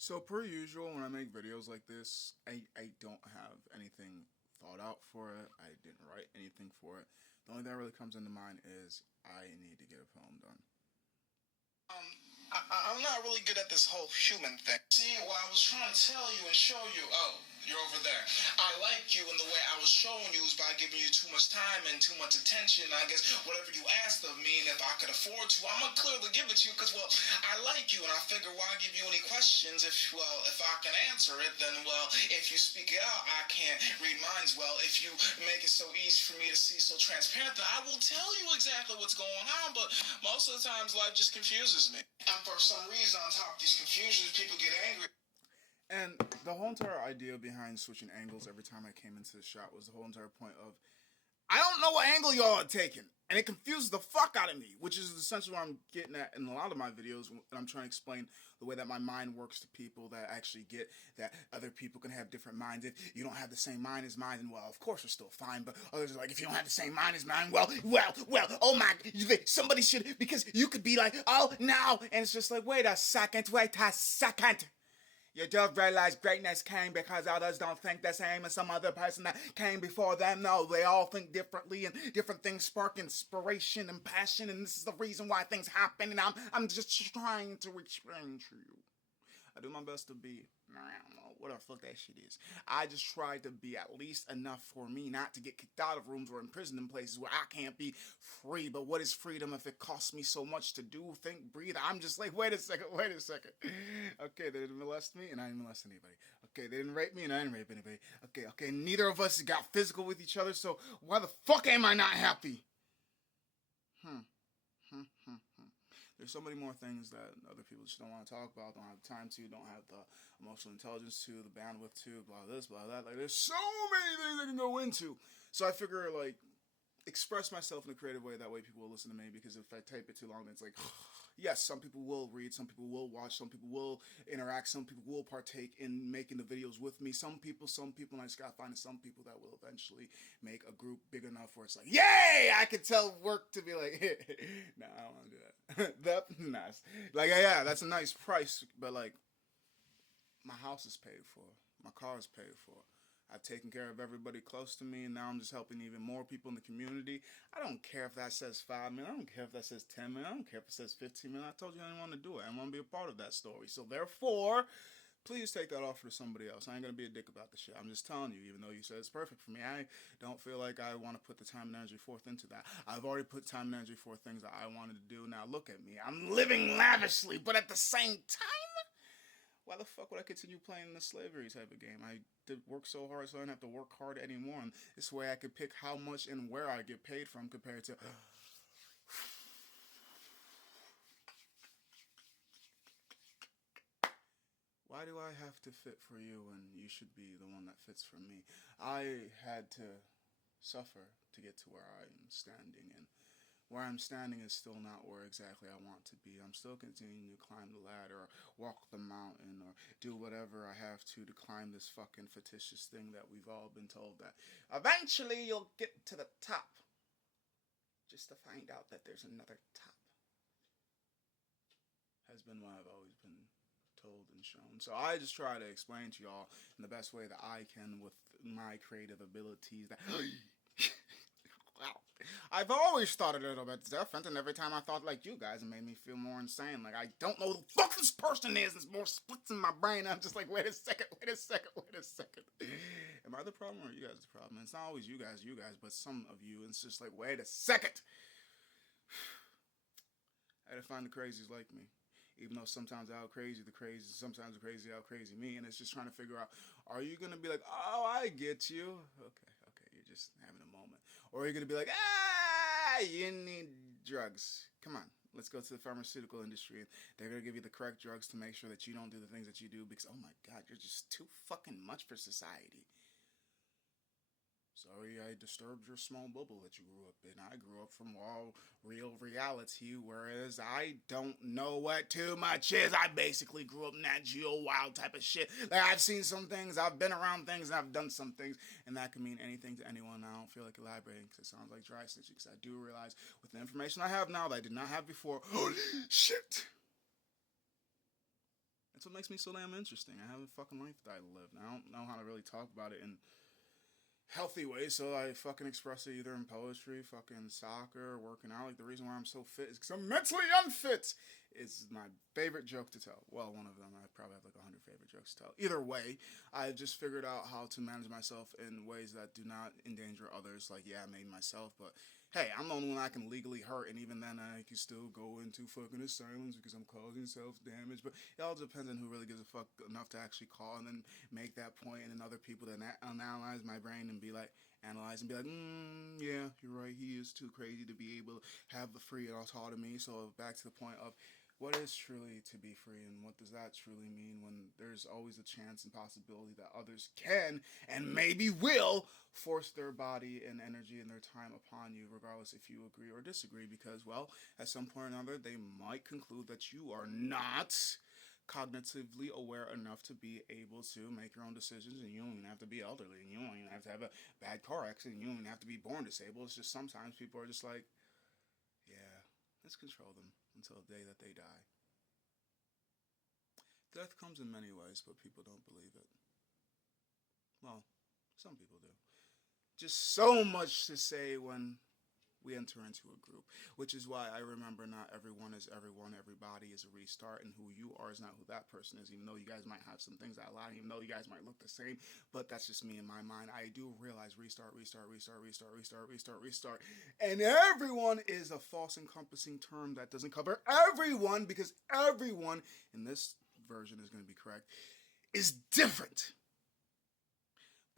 So per usual, when I make videos like this, I don't have anything thought out for it. I didn't write anything for it. The only thing that really comes into mind is I need to get a poem done. Um, I'm not really good at this whole human thing. See, what I was trying to tell you and show you, oh, you're over there. I like you, and the way I was showing you is by giving you too much time and too much attention. I guess whatever you asked of me, and if I could afford to, I'm gonna clearly give it to you because, well, I like you, and I figure why give you any questions if I can answer it, then, well, if you speak it out, I can't read minds well. If you make it so easy for me to see, so transparent, then I will tell you exactly what's going on, but most of the times life just confuses me. And for some reason, on top of these confusions, people get angry. And the whole entire idea behind switching angles every time I came into the shot was the whole entire point of I don't know what angle y'all are taking, and it confuses the fuck out of me, which is essentially what I'm getting at in a lot of my videos, and I'm trying to explain the way that my mind works to people that actually get that other people can have different minds. If you don't have the same mind as mine, then well, of course we're still fine. But others are like, if you don't have the same mind as mine, well, oh my, somebody should, because you could be like, oh no, and it's just like, wait a second. You do realize greatness came because others don't think the same as some other person that came before them. No, they all think differently, and different things spark inspiration and passion, and this is the reason why things happen. And I'm just trying to explain to you. I do my best to be, I don't know, whatever fuck that shit is. I just try to be at least enough for me not to get kicked out of rooms or imprisoned in places where I can't be free. But what is freedom if it costs me so much to do, think, breathe? I'm just like, wait a second. Okay, they didn't molest me and I didn't molest anybody. Okay, they didn't rape me and I didn't rape anybody. Okay, neither of us got physical with each other, so why the fuck am I not happy? Hmm. There's so many more things that other people just don't want to talk about, don't have time to, don't have the emotional intelligence to, the bandwidth to, blah this, blah that. Like there's so many things I can go into. So I figure like express myself in a creative way. That way people will listen to me, because if I type it too long, then it's like, yes, some people will read, some people will watch, some people will interact, some people will partake in making the videos with me. Some people, and I just gotta find some people that will eventually make a group big enough where it's like, yay, I can tell work to be like, no, I don't want to do that. That's nice. Like, yeah, that's a nice price, but like, my house is paid for, my car is paid for. I've taken care of everybody close to me, and now I'm just helping even more people in the community. I don't care if that says 5 minutes. I don't care if that says 10 minutes. I don't care if it says 15 minutes. I told you I didn't want to do it. I want to be a part of that story. So therefore, please take that offer to somebody else. I ain't gonna be a dick about the shit. I'm just telling you, even though you said it's perfect for me, I don't feel like I want to put the time and energy forth into that. I've already put time and energy for things that I wanted to do. Now look at me. I'm living lavishly, but at the same time, why the fuck would I continue playing the slavery type of game? I did work so hard so I don't have to work hard anymore. And this way I could pick how much and where I get paid from compared to. Why do I have to fit for you when you should be the one that fits for me? I had to suffer to get to where I'm standing, and where I'm standing is still not where exactly I want to be. I'm still continuing to climb the ladder or walk the mountain or do whatever I have to climb this fucking fictitious thing that we've all been told that eventually you'll get to the top, just to find out that there's another top. Has been what I've always been told and shown. So I just try to explain to y'all in the best way that I can with my creative abilities that wow. I've always thought a little bit different, and every time I thought like you guys, it made me feel more insane. Like I don't know who the fuck this person is. There's more splits in my brain. I'm just like, wait a second. Am I the problem or are you guys the problem? And it's not always you guys, but some of you. It's just like, wait a second. I had to find the crazies like me. Even though sometimes I out crazy the crazy, sometimes the crazy out crazy me, and it's just trying to figure out: are you gonna be like, oh, I get you, okay, you're just having a moment, or are you gonna be like, ah, you need drugs? Come on, let's go to the pharmaceutical industry, and they're gonna give you the correct drugs to make sure that you don't do the things that you do because, oh my God, you're just too fucking much for society. Sorry, I disturbed your small bubble that you grew up in. I grew up from all real reality, whereas I don't know what too much is. I basically grew up in that Geo Wild type of shit. Like, I've seen some things, I've been around things, and I've done some things, and that can mean anything to anyone. I don't feel like elaborating because it sounds like dry stitching, because I do realize with the information I have now that I did not have before, holy shit! That's what makes me so damn interesting. I have a fucking life that I live, and I don't know how to really talk about it in healthy ways, so I fucking express it either in poetry, fucking soccer, working out. Like, the reason why I'm so fit is because I'm mentally unfit. It's my favorite joke to tell. Well, one of them. I probably have like 100 favorite jokes to tell. Either way, I just figured out how to manage myself in ways that do not endanger others. Like, yeah, I made myself, but hey, I'm the only one I can legally hurt, and even then I can still go into fucking silence because I'm causing self-damage. But it all depends on who really gives a fuck enough to actually call and then make that point, and then other people then analyze my brain and be like, yeah, you're right, he is too crazy to be able to have the free autonomy. So back to the point of, what is truly to be free, and what does that truly mean when there's always a chance and possibility that others can and maybe will force their body and energy and their time upon you, regardless if you agree or disagree, because, well, at some point or another, they might conclude that you are not cognitively aware enough to be able to make your own decisions, and you don't even have to be elderly, and you don't even have to have a bad car accident, and you don't even have to be born disabled. It's just sometimes people are just like, yeah, let's control them until the day that they die. Death comes in many ways, but people don't believe it. Well, some people do. Just so much to say when we enter into a group, which is why I remember not everyone is everyone, everybody is a restart, and who you are is not who that person is, even though you guys might have some things that align, even though you guys might look the same, but that's just me in my mind. I do realize restart, restart, restart, restart, restart, restart, restart, and everyone is a false encompassing term that doesn't cover everyone, because everyone, in this version is going to be correct, is different.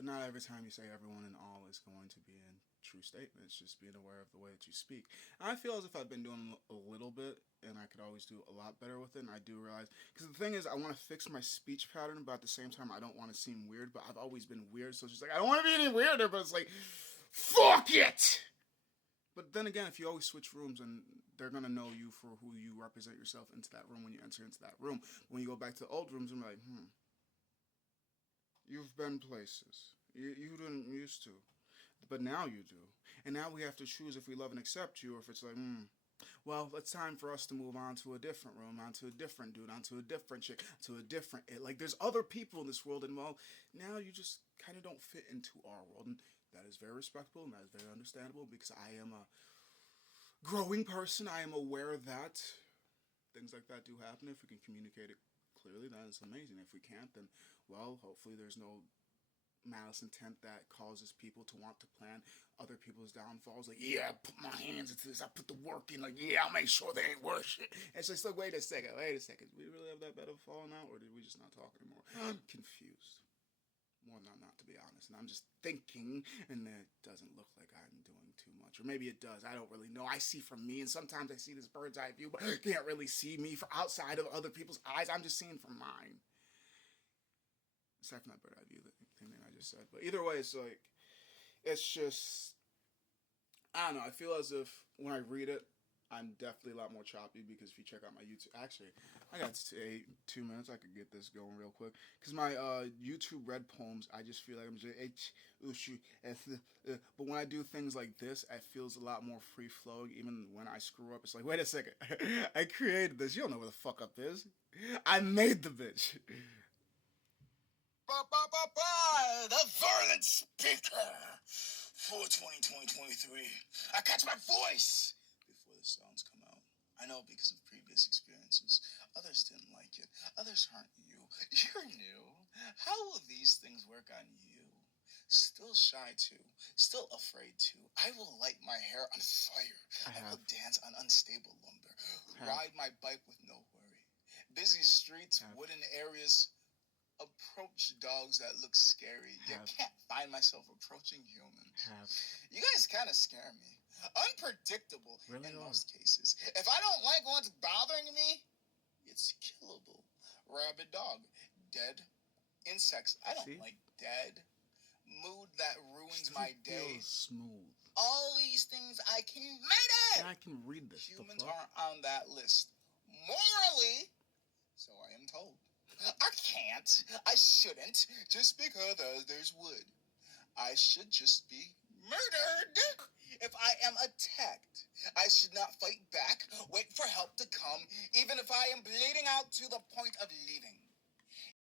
But not every time you say everyone and all is going to be a true statement. It's just being aware of the way that you speak. And I feel as if I've been doing a little bit, and I could always do a lot better with it. And I do realize, because the thing is, I want to fix my speech pattern, but at the same time, I don't want to seem weird. But I've always been weird, so it's just like, I don't want to be any weirder. But it's like, fuck it. But then again, if you always switch rooms, and they're gonna know you for who you represent yourself into that room when you enter into that room. When you go back to the old rooms, I'm like, you've been places. You didn't used to. But now you do. And now we have to choose if we love and accept you, or if it's like, well, it's time for us to move on to a different room, onto a different dude, onto a different chick, to a different it. Like, there's other people in this world, and well, now you just kind of don't fit into our world. And that is very respectable, and that is very understandable, because I am a growing person. I am aware that things like that do happen. If we can communicate it clearly, that is amazing. If we can't, then, well, hopefully there's no malice intent that causes people to want to plan other people's downfalls. Like, yeah, I put my hands into this, I put the work in, like, yeah, I'll make sure they ain't worth shit. And it's just like, wait a second, did we really have that bad of a falling out, or did we just not talk anymore? I'm confused. More than not, to be honest. And I'm just thinking, and it doesn't look like I'm doing too much. Or maybe it does, I don't really know. I see from me, and sometimes I see this bird's eye view, but I can't really see me from outside of other people's eyes. I'm just seeing from mine. Aside from that bird eye view, the thing that I just said. But either way, it's like, it's just, I don't know. I feel as if when I read it, I'm definitely a lot more choppy, because if you check out my YouTube, actually, I got 2 minutes. I could get this going real quick. Because my YouTube read poems, I just feel like I'm just, but when I do things like this, it feels a lot more free flowing. Even when I screw up, it's like, wait a second, I created this. You don't know where the fuck up is. I made the bitch. The Violent Speaker for 2023. I catch my voice before the sounds come out. I know, because of previous experiences. Others didn't like it. Others aren't you. You're new. How will these things work on you? Still shy too. Still afraid too. I will light my hair on fire. I will dance on unstable lumber. Ride my bike with no worry. Busy streets, wooden areas. Approach dogs that look scary. You can't find myself approaching humans. You guys kind of scare me. Unpredictable in most cases. If I don't like what's bothering me, it's killable. Rabid dog. Dead. Insects. I don't like dead. Mood that ruins my day. Smooth. All these things I can made it. And I can read this. Humans aren't on that list. Morally, so I am told. I can't. I shouldn't. Just because others would. I should just be murdered. If I am attacked, I should not fight back, wait for help to come, even if I am bleeding out to the point of leaving.